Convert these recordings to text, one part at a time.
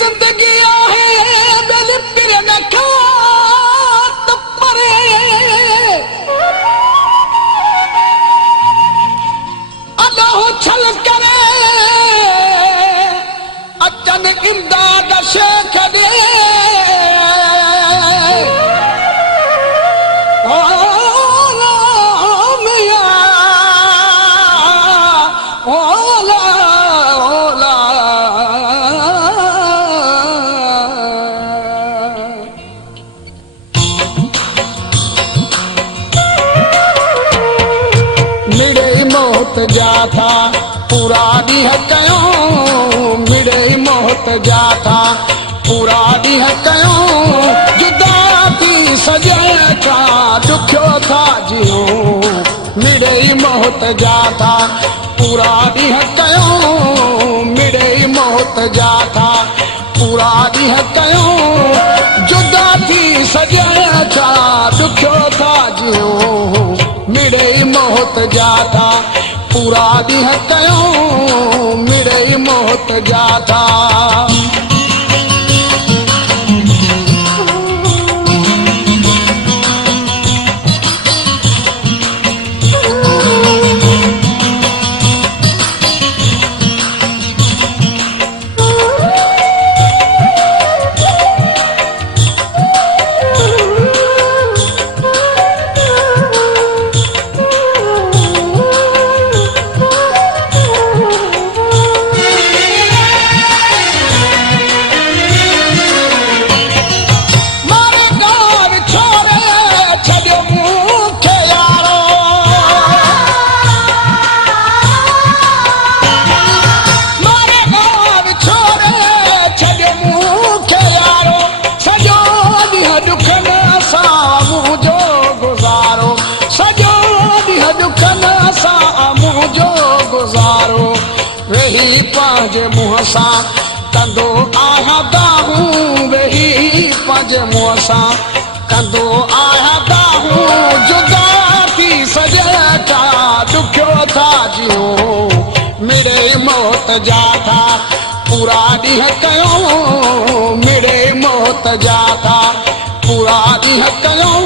जिंदगी आहे दिल पिर न खात परे अलाह छल करे अचन इमदाद शेख दे जाता पूरा ॾींहुं कयूं मिड़े मौत जाता पूरा ॾींहुं कयूं जुदा थी सॼण खां ॾुखियो था जियूं मिड़े मौत जाता पूरा ॾींहुं कयूं मिड़े मौत जाता पूरा ॾींहुं कयूं जुदा थी सॼण खां ॾुखियो था जियूं मिड़े मौत जाता पूरा ॾींहुं कयूं मिड़े मौत जाता पंहिंजे मुंहं सां कंदो आहियां दाहूं वेही पंहिंजे मुंहं सां कंदो आहियां दाहूं जुदा थी सॼण खां ॾुखियो था जियूं मिड़े मौत जाता पूरा ॾींहुं कयूं मिड़े मौत जाता पूरा ॾींहुं कयूं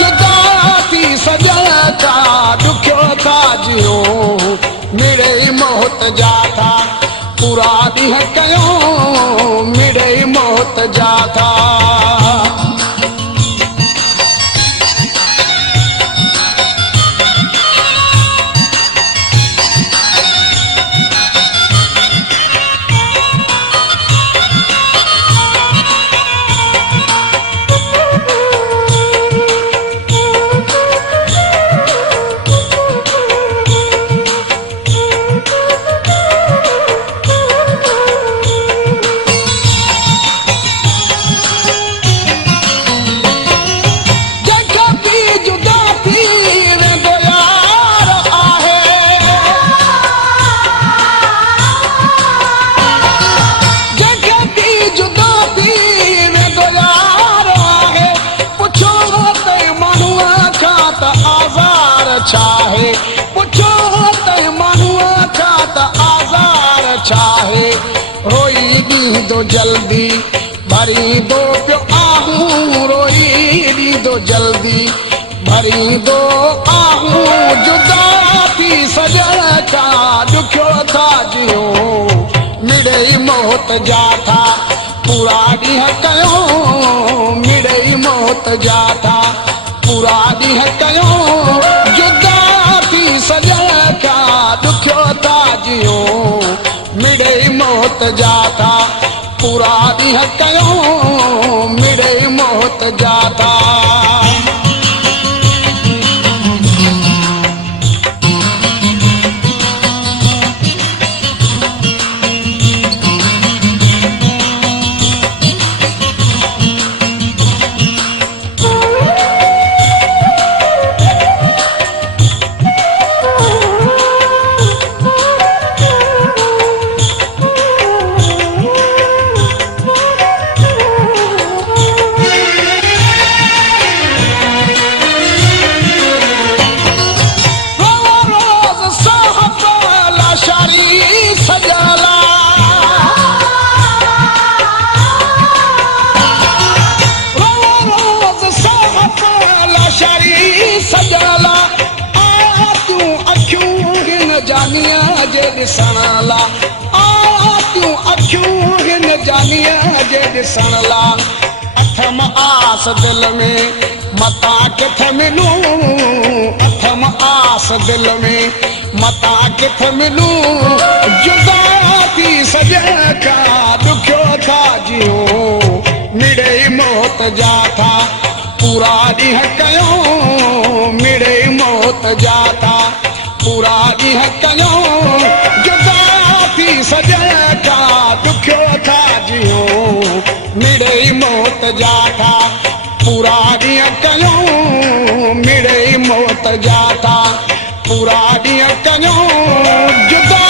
जुदा थी सॼण खां ॾुखियो था जियूं मिड़े मौत जाता पूरा ॾींहुं कयूं मिड़े मौत जाता चाहे पुछो त माण्हूअ खां त आज़ार चाहे रोई ॾींदो जल्दी भरींदो पियो आहूं रोई ॾींदो जल्दी भरींदो आहूं जुदा थी सॼण खां ॾुखियो था जियूं मिड़े मौत जाता पूरा ॾींहुं कयूं मिड़े मौत जाता पूरा ॾींहुं कयूं जुदा थी सॼण खां ॾुखियो था जियूं मिड़े मौत जाता पूरा ॾींहुं कयूं मिड़े मौत जाता ॾिसण ला आया तियूं अखियूं हिन जानीअ जे ॾिसण ला अथम आस दिल में मतां किथे मिलूं अथम आस दिल में मतां किथे मिलूं जुदा थी सॼे खां ॾुखियो था जियूं मिड़े मौत जा था पूरा ॾींहं कयूं मिड़े मौत जा था पूरा ॾींहं कयूं जुदा थी सॼे खां ॾुखियो था जियूं मिड़े मौत जा था पूरा ॾींहं कयूं मिड़े मौत जा था पूरा ॾींहं कयूं जुदा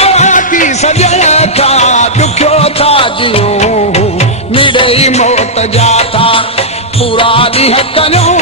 थी सॼे खां ॾुखियो था जियूं मिड़े मौत जा था पूरा ॾींहं कयूं